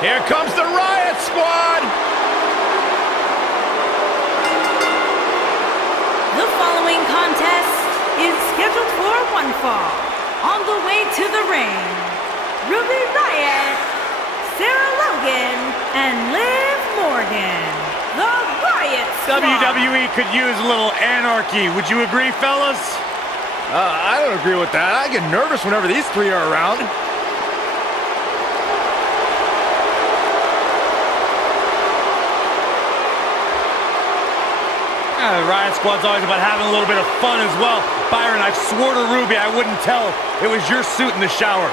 Here comes the Riott Squad! The following contest is scheduled for one fall. On the way to the ring, Ruby Riott, Sarah Logan, and Liv Morgan. The Riott Squad. WWE could use a little anarchy. Would you agree, fellas? I don't agree with that. I get nervous whenever these three are around. The Riott Squad's always about having a little bit of fun as well. Byron, I swore to Ruby I wouldn't tell it was your suit in the shower.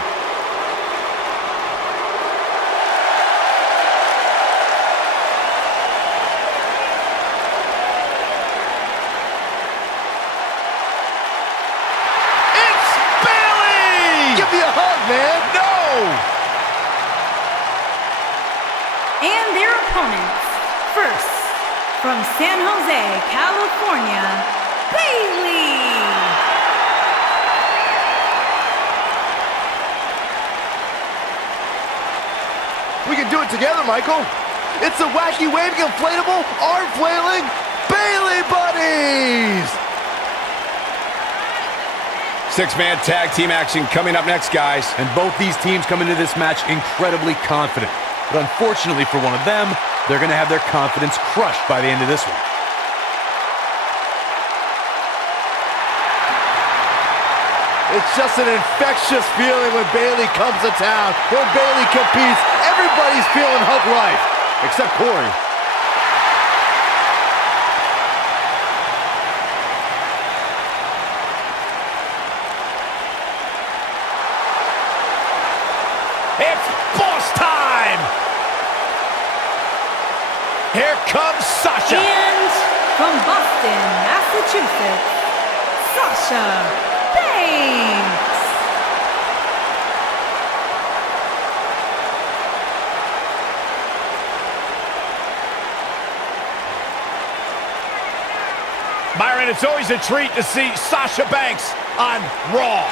It's Bayley! Give me a hug, man! No! And their opponents. First, from San Jose, California, Bayley. We can do it together, Michael. It's a wacky waving, inflatable, arm flailing Bayley Buddies! Six-man tag team action coming up next, guys. And both these teams come into this match incredibly confident. But unfortunately for one of them, they're going to have their confidence crushed by the end of this one. It's just an infectious feeling when Bayley comes to town. When Bayley competes, everybody's feeling hug life. Except Corey. It's boss time! Here comes Sasha! And from Boston, Massachusetts, Sasha Banks. Byron, it's always a treat to see Sasha Banks on Raw.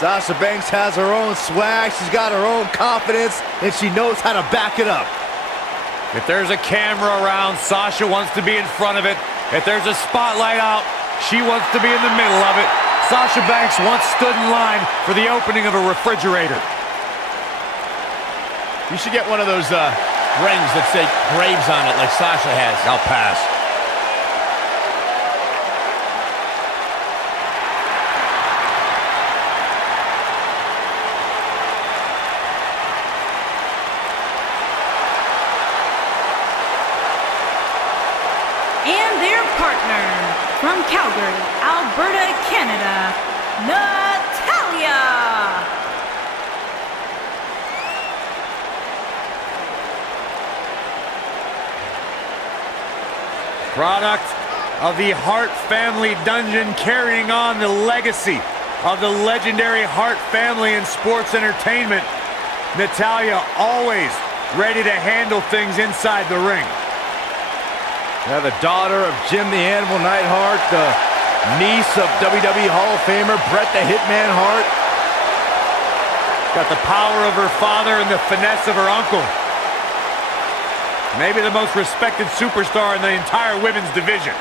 Sasha Banks has her own swag, she's got her own confidence, and she knows how to back it up. If there's a camera around, Sasha wants to be in front of it. If there's a spotlight out, she wants to be in the middle of it. Sasha Banks once stood in line for the opening of a refrigerator. You should get one of those rings that say Graves on it like Sasha has. I'll pass. And their partner, from Calgary, Alberta, Canada, Natalya. Product of the Hart family dungeon, carrying on the legacy of the legendary Hart family in sports entertainment. Natalya always ready to handle things inside the ring. Yeah, the daughter of Jim the Animal Neidhart, the niece of WWE Hall of Famer Bret the Hitman Hart. Got the power of her father and the finesse of her uncle. Maybe the most respected superstar in the entire women's division.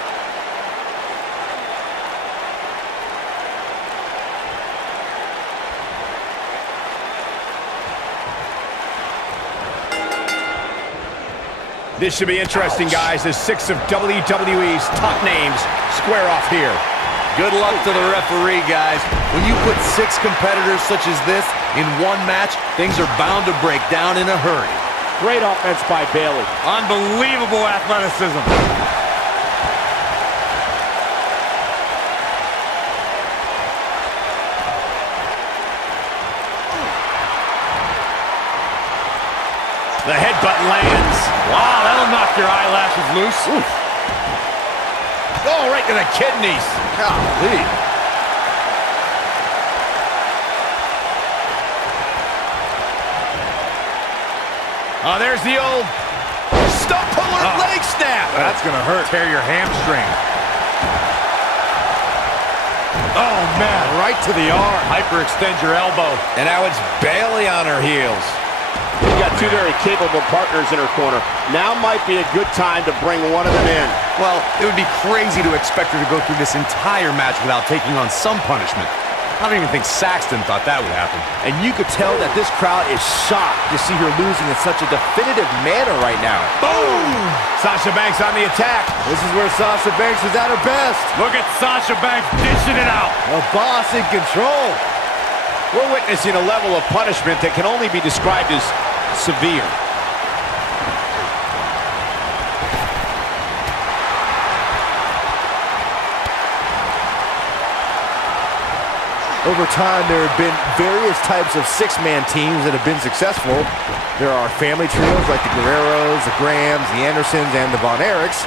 This should be interesting, guys, as six of WWE's top names square off here. Good luck to the referee, guys. When you put 6 competitors such as this in one match, things are bound to break down in a hurry. Great offense by Bayley. Unbelievable athleticism. The headbutt lands. Wow, that'll knock your eyelashes loose. Oof. Oh, right to the kidneys. Golly. Oh, there's the old stump puller leg snap. That's gonna hurt. Tear your hamstring. Oh, man. Right to the arm. Hyperextend your elbow. And now it's Bayley on her heels. She's got two very capable partners in her corner. Now might be a good time to bring one of them in. Well, it would be crazy to expect her to go through this entire match without taking on some punishment. I don't even think Saxton thought that would happen. And you could tell that this crowd is shocked to see her losing in such a definitive manner right now. Boom! Sasha Banks on the attack. This is where Sasha Banks is at her best. Look at Sasha Banks dishing it out. A boss in control. We're witnessing a level of punishment that can only be described as severe. Over time, there have been various types of six-man teams that have been successful. There are family trios like the Guerreros, the Grahams, the Andersons, and the Von Erichs.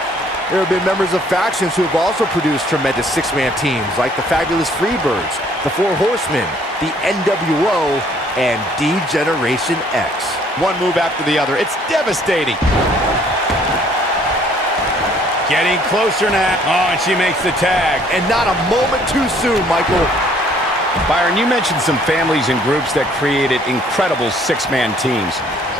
There have been members of factions who have also produced tremendous six-man teams like the Fabulous Freebirds, the Four Horsemen, the NWO, and D-Generation X. One move after the other. It's devastating. Getting closer now. Oh, and she makes the tag. And not a moment too soon, Michael. Byron, you mentioned some families and groups that created incredible six-man teams.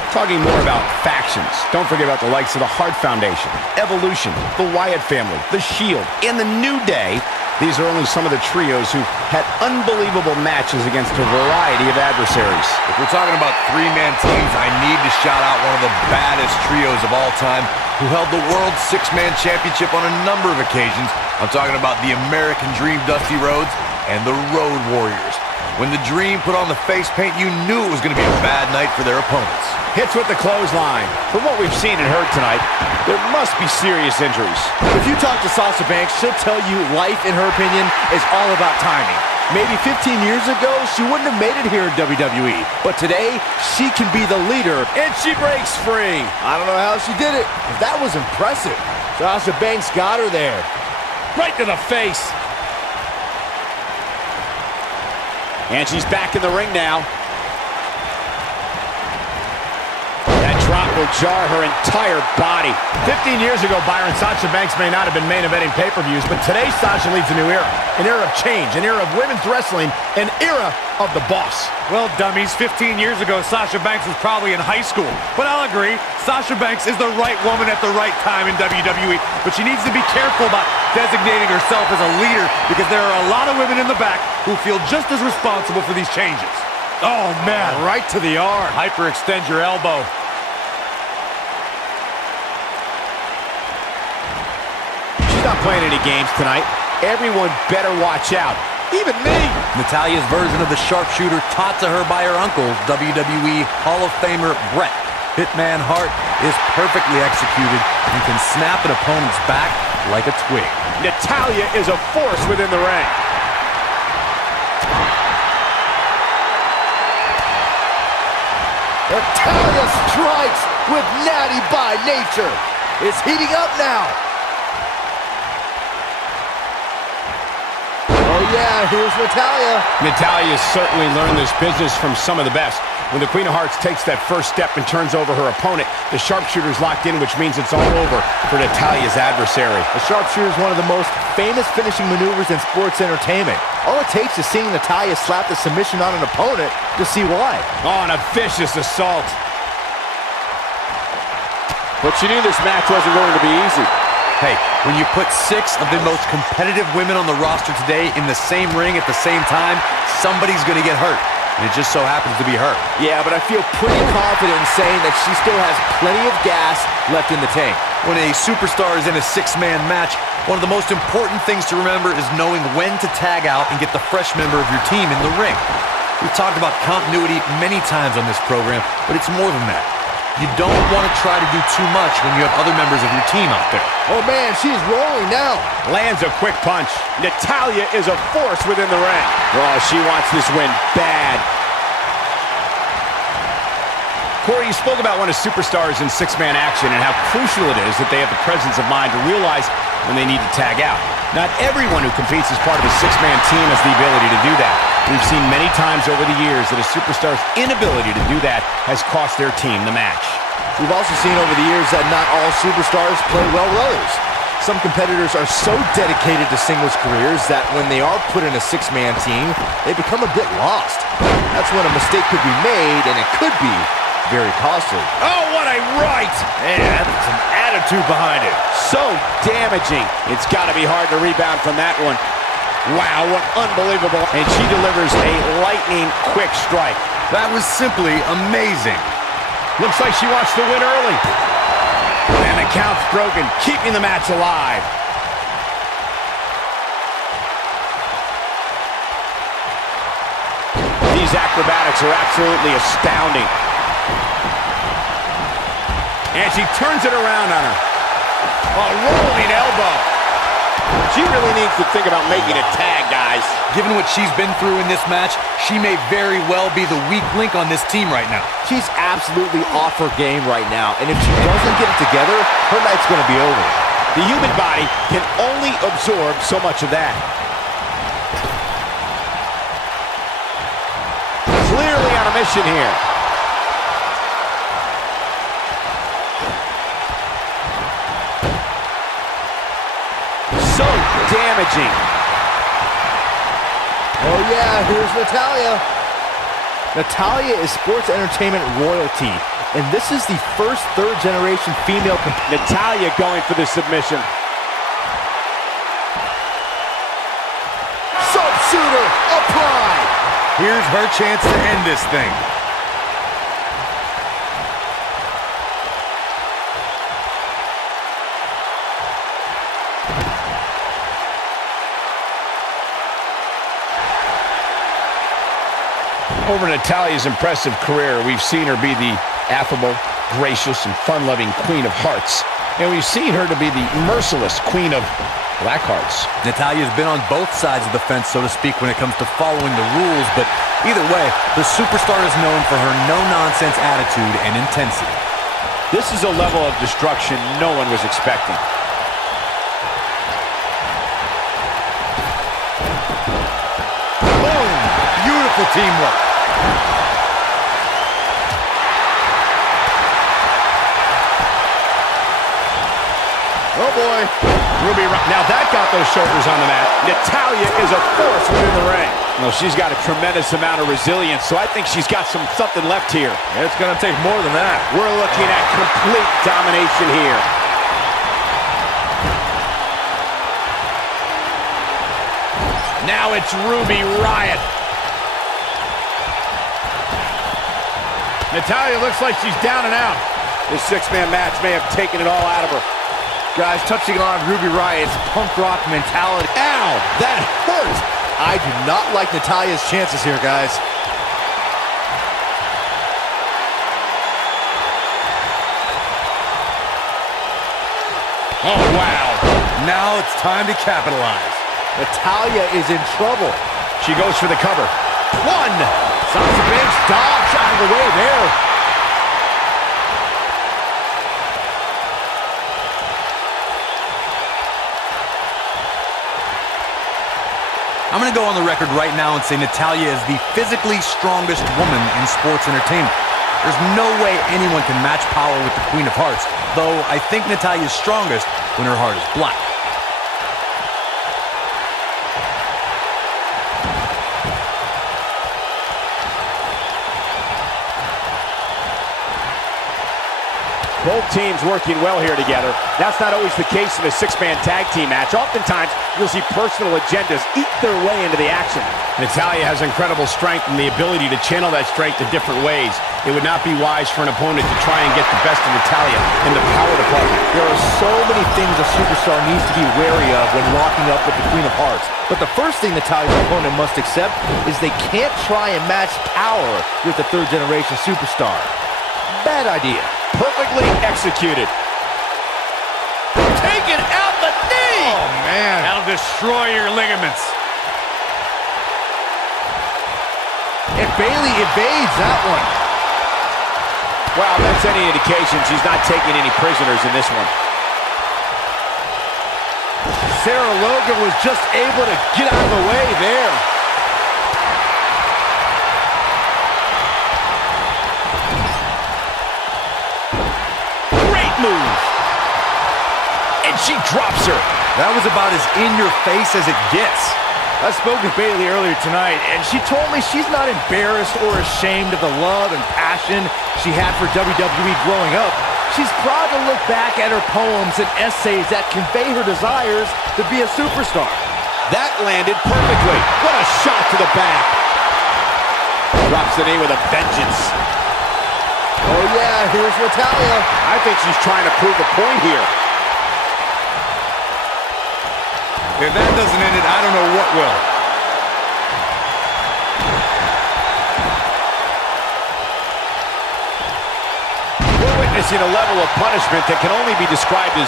Talking more about factions, don't forget about the likes of the Hart Foundation, Evolution, the Wyatt family, the Shield, and the New Day. These are only some of the trios who had unbelievable matches against a variety of adversaries. If we're talking about three-man teams, I need to shout out one of the baddest trios of all time who held the World Six-Man Championship on a number of occasions. I'm talking about the American Dream Dusty Rhodes and the Road Warriors. When the Dream put on the face paint, you knew it was going to be a bad night for their opponents. Hits with the clothesline. From what we've seen and heard tonight, there must be serious injuries. If you talk to Sasha Banks, she'll tell you life, in her opinion, is all about timing. Maybe 15 years ago, she wouldn't have made it here in WWE. But today, she can be the leader. And she breaks free. I don't know how she did it, but that was impressive. Sasha Banks got her there. Right to the face. And she's back in the ring now. That drop will jar her entire body. 15 years ago, Byron, Sasha Banks may not have been main eventing pay-per-views, but today Sasha leads a new era. An era of change, an era of women's wrestling, an era of the boss. Well, dummies, 15 years ago, Sasha Banks was probably in high school. But I'll agree, Sasha Banks is the right woman at the right time in WWE. But she needs to be careful about designating herself as a leader because there are a lot of women in the back who feel just as responsible for these changes. Oh, man. Right to the arm. Hyperextend your elbow. She's not playing any games tonight. Everyone better watch out. Even me. Natalya's version of the sharpshooter taught to her by her uncle, WWE Hall of Famer Bret. Hitman Hart is perfectly executed and can snap an opponent's back like a twig. Natalya is a force within the ring. Natalya strikes with natty by nature. It's heating up now. Oh yeah, here's Natalya. Natalya has certainly learned this business from some of the best. When the Queen of Hearts takes that first step and turns over her opponent, the sharpshooter's locked in, which means it's all over for Natalya's adversary. The sharpshooter is one of the most famous finishing maneuvers in sports entertainment. All it takes is seeing Natalya slap the submission on an opponent to see why. Oh, and a vicious assault. But she knew this match wasn't going to be easy. Hey, when you put 6 of the most competitive women on the roster today in the same ring at the same time, somebody's going to get hurt. And it just so happens to be her. Yeah, but I feel pretty confident in saying that she still has plenty of gas left in the tank. When a superstar is in a 6-man match, one of the most important things to remember is knowing when to tag out and get the fresh member of your team in the ring. We've talked about continuity many times on this program, but it's more than that. You don't want to try to do too much when you have other members of your team out there. Oh man, she's rolling now. Lands a quick punch. Natalya is a force within the ring. Oh, she wants this win bad. Corey, you spoke about one of superstars in 6-man action and how crucial it is that they have the presence of mind to realize when they need to tag out. Not everyone who competes as part of a 6-man team has the ability to do that. We've seen many times over the years that a superstar's inability to do that has cost their team the match. We've also seen over the years that not all superstars play well with others. Some competitors are so dedicated to singles careers that when they are put in a 6-man team, they become a bit lost. That's when a mistake could be made, and it could be very costly. Oh, what a right! Man, some attitude behind it. So damaging. It's got to be hard to rebound from that one. Wow, what unbelievable. And she delivers a lightning quick strike. That was simply amazing. Looks like she wants to win early. And the count's broken, keeping the match alive. These acrobatics are absolutely astounding. And she turns it around on her. A rolling elbow. She really needs to think about making a tag, guys. Given what she's been through in this match, she may very well be the weak link on this team right now. She's absolutely off her game right now, and if she doesn't get it together, her night's going to be over. The human body can only absorb so much of that. Clearly on a mission here. So damaging. Oh yeah, here's Natalya. Natalya is sports entertainment royalty, and this is the first third-generation female Natalya going for the submission. Sharpshooter applied. Here's her chance to end this thing. Over Natalya's impressive career, we've seen her be the affable, gracious, and fun-loving Queen of Hearts. And we've seen her to be the merciless Queen of Black Hearts. Natalya's been on both sides of the fence, so to speak, when it comes to following the rules, but either way, the superstar is known for her no-nonsense attitude and intensity. This is a level of destruction no one was expecting. Boom! Beautiful teamwork. Oh boy. Ruby, now that got those shoulders on the mat. Natalya is a force within the ring. Well, she's got a tremendous amount of resilience, so I think she's got something left here. It's going to take more than that. We're looking at complete domination here. Now it's Ruby Riott. Natalya looks like she's down and out. This six-man match may have taken it all out of her. Guys, touching on Ruby Riott's punk rock mentality. Ow, that hurt. I do not like Natalya's chances here, guys. Oh, wow. Now it's time to capitalize. Natalya is in trouble. She goes for the cover. One. Sasha Banks dodged out of the way there. I'm going to go on the record right now and say Natalya is the physically strongest woman in sports entertainment. There's no way anyone can match power with the Queen of Hearts, though I think Natalya is strongest when her heart is black. Both teams working well here together. That's not always the case in a six-man tag team match. Oftentimes, you'll see personal agendas eat their way into the action. Natalya has incredible strength and the ability to channel that strength in different ways. It would not be wise for an opponent to try and get the best of Natalya in the power department. There are so many things a superstar needs to be wary of when locking up with the Queen of Hearts. But the first thing Natalya's opponent must accept is they can't try and match power with the third-generation superstar. Bad idea. Perfectly executed. Taken out the knee! Oh, man. That'll destroy your ligaments. And Bayley evades that one. Wow, that's any indication she's not taking any prisoners in this one. Sarah Logan was just able to get out of the way there. Move. And she drops her. That was about as in your face as it gets. I spoke with Bayley earlier tonight, and she told me she's not embarrassed or ashamed of the love and passion she had for WWE growing up. She's proud to look back at her poems and essays that convey her desires to be a superstar. That landed perfectly. What a shot to the back. Drops the knee with a vengeance. Oh yeah, here's Natalya. I think she's trying to prove a point here. If that doesn't end it, I don't know what will. We're witnessing a level of punishment that can only be described as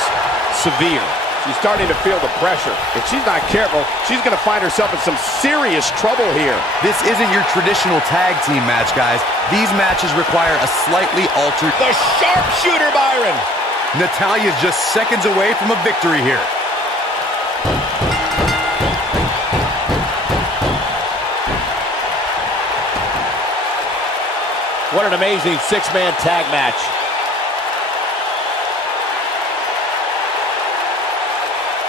severe. She's starting to feel the pressure. If she's not careful, she's going to find herself in some serious trouble here. This isn't your traditional tag team match, guys. These matches require a slightly altered... The sharpshooter, Byron! Natalya's just seconds away from a victory here. What an amazing six-man tag match.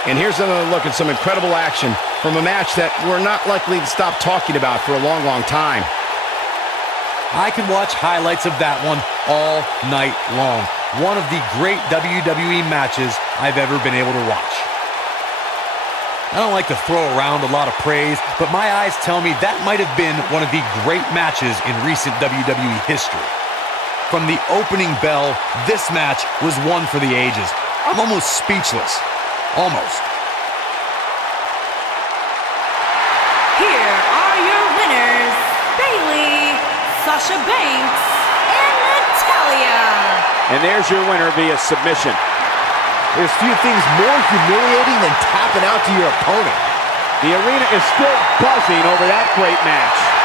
And here's another look at some incredible action from a match that we're not likely to stop talking about for a long, long time. I could watch highlights of that one all night long. One of the great WWE matches I've ever been able to watch. I don't like to throw around a lot of praise, but my eyes tell me that might have been one of the great matches in recent WWE history. From the opening bell, this match was one for the ages. I'm almost speechless. Almost. Here are your winners, Bayley, Sasha Banks, and Natalya. And there's your winner via submission. There's few things more humiliating than tapping out to your opponent. The arena is still buzzing over that great match.